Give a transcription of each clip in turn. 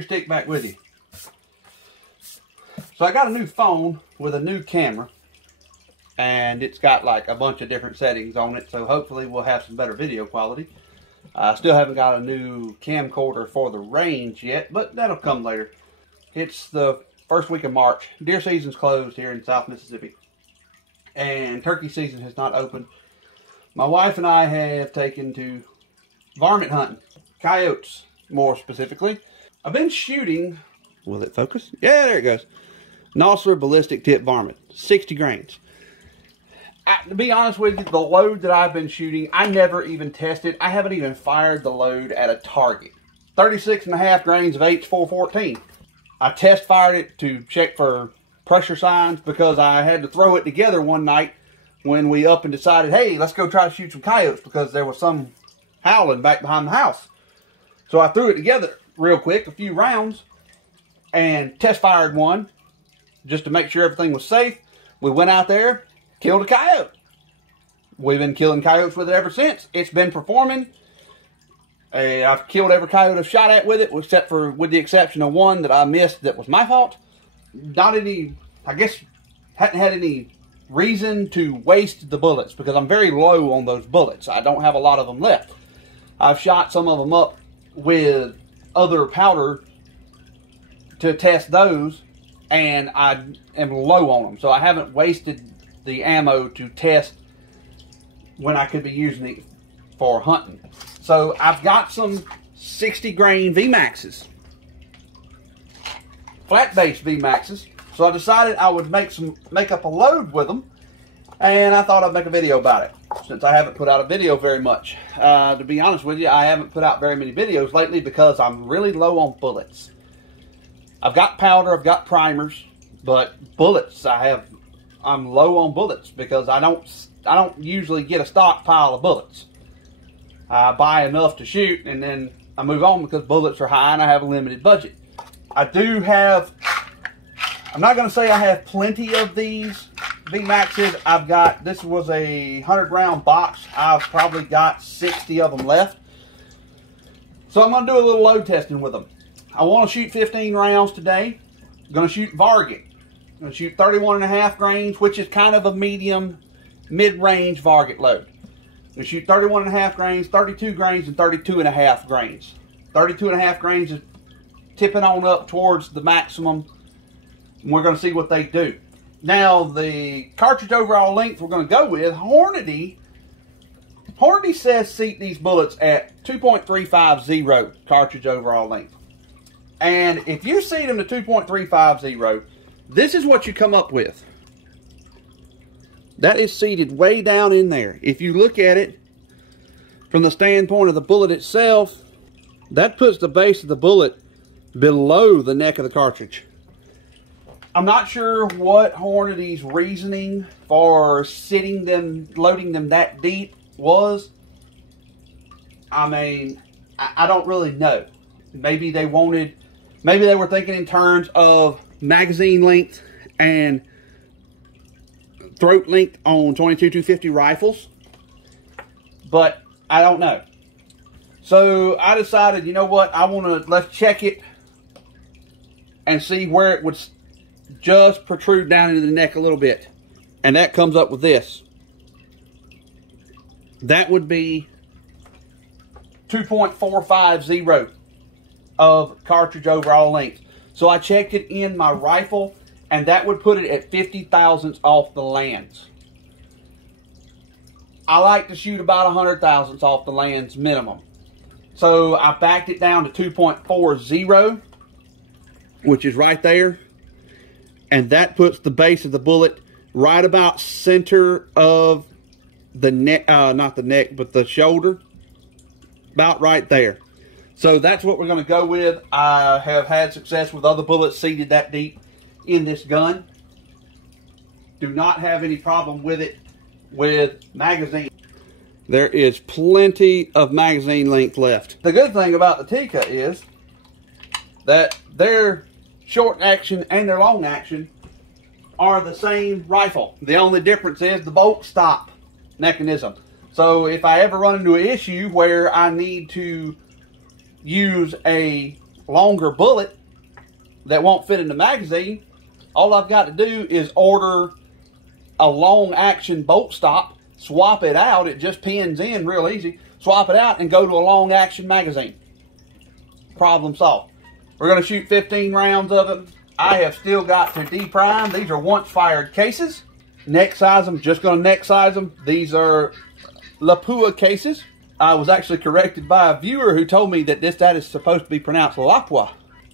your stick back with you. So I got a new phone with a new camera, and it's got like a bunch of different settings on it, so hopefully we'll have some better video quality. I still haven't got a new camcorder for the range yet, but that'll come later. It's the first week of March. Deer season's closed here in South Mississippi, and turkey season has not opened. My wife and I have taken to varmint hunting, coyotes more specifically. I've been shooting, will it focus? Yeah, there it goes. Nosler ballistic tip varmint, 60 grains. To be honest with you, the load that I've been shooting, I never even tested. I haven't even fired the load at a target. 36.5 grains of H414. I test fired it to check for pressure signs because I had to throw it together one night when we up and decided, hey, let's go try to shoot some coyotes because there was some howling back behind the house. So I threw it together real quick, a few rounds, and test fired one just to make sure everything was safe. We went out there, killed a coyote. We've been killing coyotes with it ever since. It's been performing. I've killed every coyote I've shot at with it, except for with the exception of one that I missed that was my fault. Not any, I guess, hadn't had any reason to waste the bullets because I'm very low on those bullets. I don't have a lot of them left. I've shot some of them up with other powder to test those, and I am low on them. So I haven't wasted the ammo to test when I could be using it for hunting. So I've got some 60 grain Vmaxes, flat base Vmaxes. So I decided I would make up a load with them, and I thought I'd make a video about it since I haven't put out a video very much. To be honest with you, I haven't put out very many videos lately because I'm really low on bullets. I've got powder, I've got primers, but bullets I'm low on bullets because I don't usually get a stockpile of bullets. I buy enough to shoot and then I move on because bullets are high and I have a limited budget. I do have, I'm not going to say I have plenty of these Vmaxes. I've got, this was a 100 round box. I've probably got 60 of them left. So I'm going to do a little load testing with them. I want to shoot 15 rounds today. I'm going to shoot varmint. I'm going to shoot 31.5 grains, which is kind of a medium, mid-range varmint load. I'm going to shoot 31.5 grains, 32 grains, and 32.5 grains. 32.5 grains is tipping on up towards the maximum. And we're going to see what they do. Now, the cartridge overall length we're going to go with, Hornady says seat these bullets at 2.350 cartridge overall length. And if you seat them to 2.350, this is what you come up with. That is seated way down in there. If you look at it from the standpoint of the bullet itself, that puts the base of the bullet below the neck of the cartridge. I'm not sure what Hornady's reasoning for sitting them, loading them that deep was. I mean, I don't really know. Maybe they wanted, maybe they were thinking in terms of magazine length and throat length on 22-250 rifles, but I don't know. So I decided, you know what, let's check it and see where it would just protrude down into the neck a little bit. And that comes up with this. That would be 2.450 of cartridge overall length. So I checked it in my rifle, and that would put it at 50 thousandths off the lands. I like to shoot about 100 thousandths off the lands minimum. So I backed it down to 2.40, which is right there. And that puts the base of the bullet right about center of the neck, not the neck, but the shoulder. About right there. So that's what we're going to go with. I have had success with other bullets seated that deep in this gun. Do not have any problem with it with magazine. There is plenty of magazine length left. The good thing about the Tikka is that their short action and their long action are the same rifle. The only difference is the bolt stop mechanism. So if I ever run into an issue where I need to use a longer bullet that won't fit in the magazine, all I've got to do is order a long action bolt stop, swap it out, it just pins in real easy, swap it out and go to a long action magazine. Problem solved. We're going to shoot 15 rounds of it. I have still got to deprime. These are once fired cases. Neck size them, just going to neck size them. These are Lapua cases. I was actually corrected by a viewer who told me that that is supposed to be pronounced Lapua.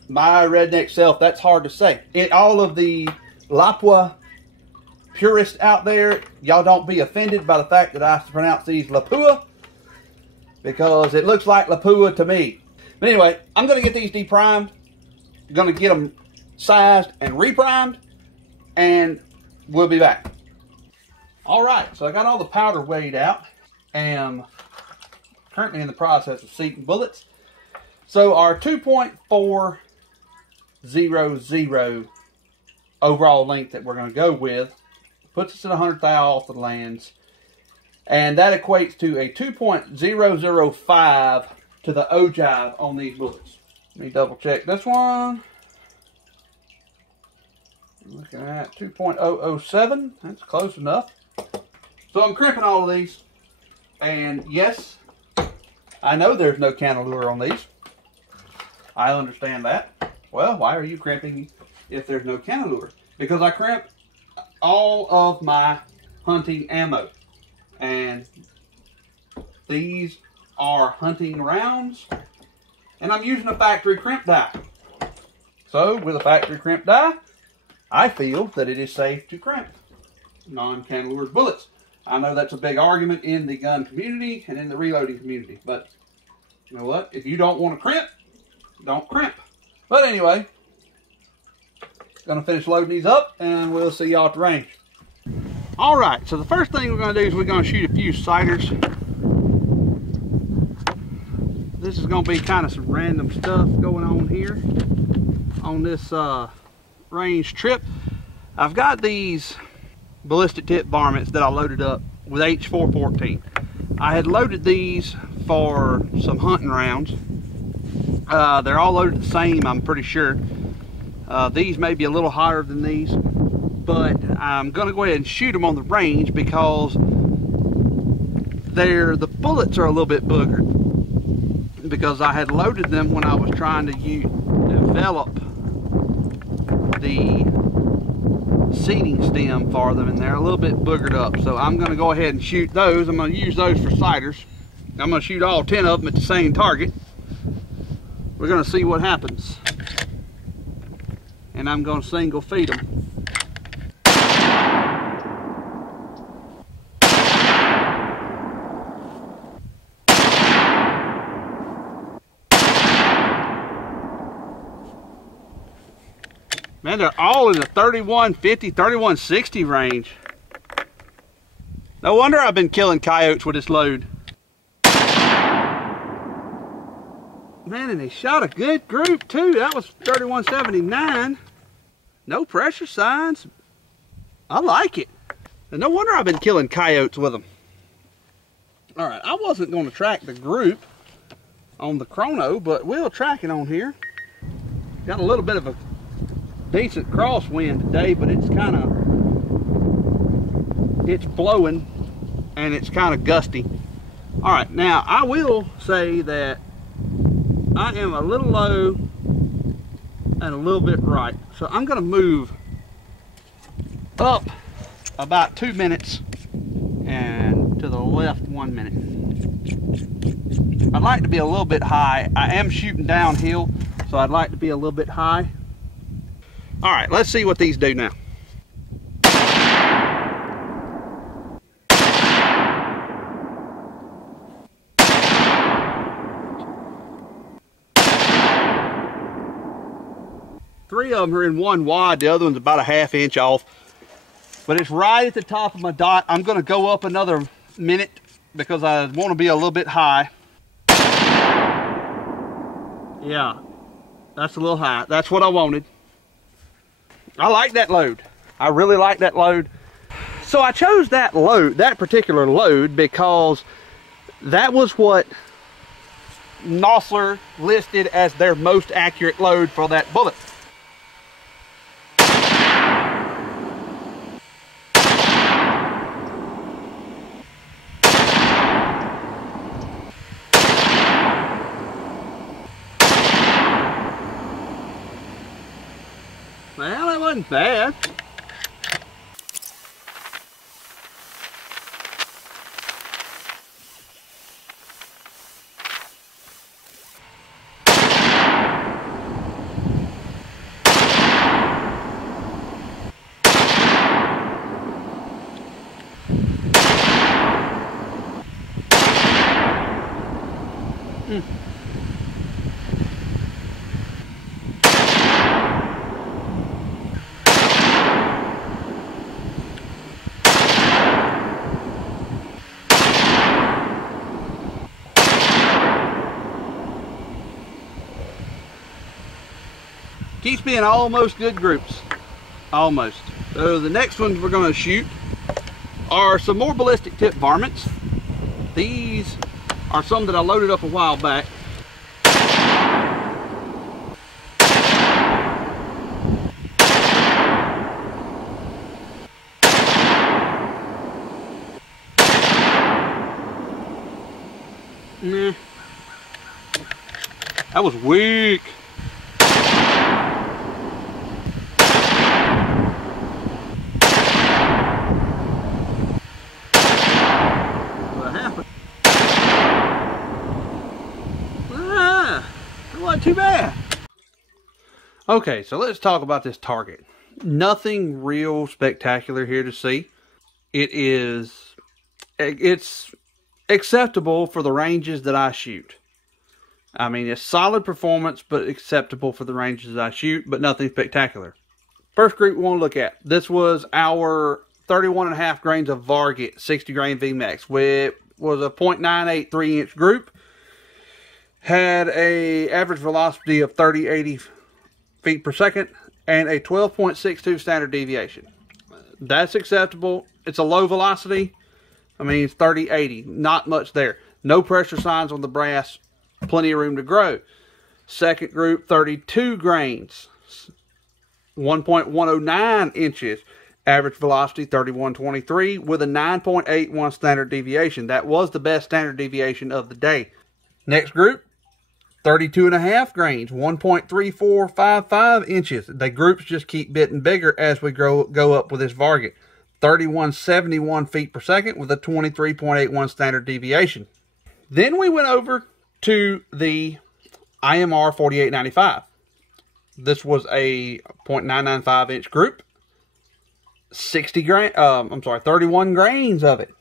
My redneck self, that's hard to say. All of the Lapua purists out there, y'all don't be offended by the fact that I pronounce these Lapua, because it looks like Lapua to me. But anyway, I'm going to get these deprimed, going to get them sized and reprimed, and we'll be back. Alright, so I got all the powder weighed out, and currently in the process of seating bullets. So our 2.400 overall length that we're going to go with puts us at 100 thou off the lands, and that equates to a 2.005 to the ogive on these bullets. Let me double check this one. Looking at 2.007. That's close enough. So I'm crimping all of these, and yes, I know there's no cantilure on these. I understand that. Well, why are you crimping if there's no cantilure? Because I crimp all of my hunting ammo, and these are hunting rounds, and I'm using a factory crimp die. So with a factory crimp die, I feel that it is safe to crimp non-cantilured bullets. I know that's a big argument in the gun community and in the reloading community, but you know what? If you don't want to crimp, don't crimp. But anyway, gonna finish loading these up, and we'll see y'all at the range. All right, so the first thing we're gonna do is we're gonna shoot a few sighters. This is gonna be kind of some random stuff going on here on this range trip. I've got these ballistic tip varmints that I loaded up with H414. I had loaded these for some hunting rounds. They're all loaded the same, I'm pretty sure. These may be a little hotter than these, but I'm gonna go ahead and shoot them on the range because the bullets are a little bit boogered, because I had loaded them when I was trying to develop the seating stem for them, and they're a little bit boogered up. So I'm going to go ahead and shoot those. I'm going to use those for sighters. I'm going to shoot all 10 of them at the same target. We're going to see what happens, and I'm going to single feed them. Man, they're all in the 3150, 3160 range. No wonder I've been killing coyotes with this load. Man, and they shot a good group too. That was 3179. No pressure signs. I like it. And no wonder I've been killing coyotes with them. All right, I wasn't going to track the group on the chrono, but we'll track it on here. Got a little bit of a decent crosswind today, but it's blowing and it's kind of gusty. All right, now I will say that I am a little low and a little bit right, so I'm going to move up about 2 minutes and to the left 1 minute. I'd like to be a little bit high. I am shooting downhill, so I'd like to be a little bit high. All right, let's see what these do now. Three of them are in one wide, the other one's about a ½ inch off. But it's right at the top of my dot. I'm gonna go up another minute because I want to be a little bit high. Yeah, that's a little high. That's what I wanted. I like that load. I really like that load. So I chose that load, that particular load, because that was what Nosler listed as their most accurate load for that bullet. Well, it wasn't bad. Keeps being almost good groups. Almost. So the next ones we're going to shoot are some more ballistic tip varmints. These are some that I loaded up a while back. Nah. That was weak. Too bad. Okay, so let's talk about this target. Nothing real spectacular here to see. It's acceptable for the ranges that I shoot. I mean, it's solid performance, but acceptable for the ranges that I shoot, but nothing spectacular. First group we want to look at. This was our 31.5 grains of varmint 60 grain Vmax, which was a .98 3-inch group. Had a average velocity of 3080 feet per second and a 12.62 standard deviation. That's acceptable. It's a low velocity. I mean, it's 3080, not much there. No pressure signs on the brass, plenty of room to grow. Second group, 32 grains, 1.109 inches, average velocity 3123 with a 9.81 standard deviation. That was the best standard deviation of the day. Next group, 32.5 grains, 1.3455 inches. The groups just keep getting bigger as we go up with this varmint. 3171 feet per second with a 23.81 standard deviation. Then we went over to the IMR 4895. This was a .995 inch group. 31 grains of it.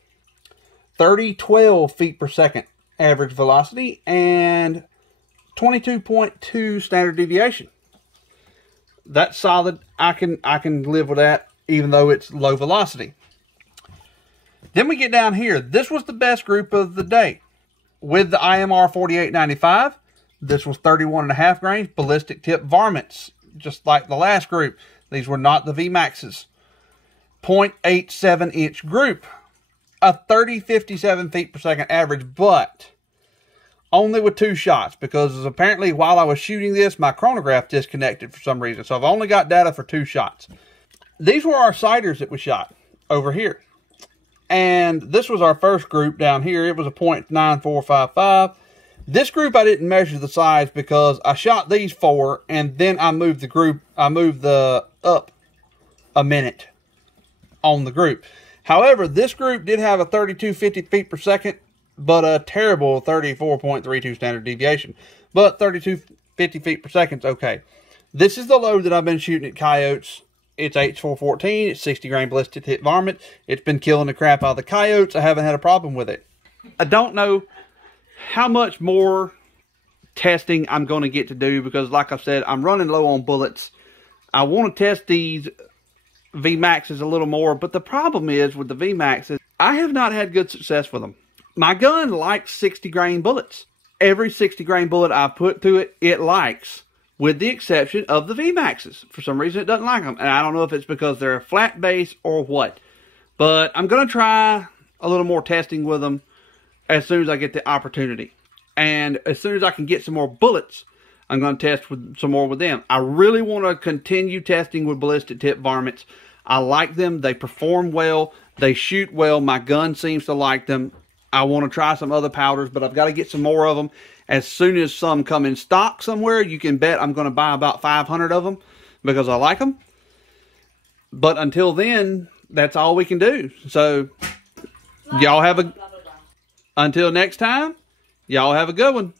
3012 feet per second average velocity and 22.2 standard deviation. That's solid. I can live with that, even though it's low velocity. Then we get down here. This was the best group of the day. With the IMR 4895, this was 31.5 grains ballistic tip varmints, just like the last group. These were not the Vmaxes. 0.87 inch group. A 3057 feet per second average, but only with 2 shots, because apparently while I was shooting this, my chronograph disconnected for some reason. So I've only got data for 2 shots. These were our sighters that we shot over here. And this was our first group down here. It was a .9455. This group I didn't measure the size because I shot these 4 and then I moved the up a minute on the group. However, this group did have a 3250 feet per second, but a terrible 34.32 standard deviation. But 3250 feet per second is okay. This is the load that I've been shooting at coyotes. It's H414. It's 60 grain ballistic tip varmint. It's been killing the crap out of the coyotes. I haven't had a problem with it. I don't know how much more testing I'm going to get to do because, like I said, I'm running low on bullets. I want to test these Vmaxes a little more, but the problem is with the Vmaxes, I have not had good success with them. My gun likes 60 grain bullets. Every 60 grain bullet I've put through it, it likes, with the exception of the Vmaxes. For some reason, it doesn't like them, and I don't know if it's because they're a flat base or what. But I'm going to try a little more testing with them as soon as I get the opportunity. And as soon as I can get some more bullets, I'm going to test with some more with them. I really want to continue testing with ballistic tip varmints. I like them. They perform well. They shoot well. My gun seems to like them. I want to try some other powders, but I've got to get some more of them. As soon as some come in stock somewhere, you can bet I'm going to buy about 500 of them because I like them. But until then, that's all we can do. So, y'all have a... Until next time, y'all have a good one.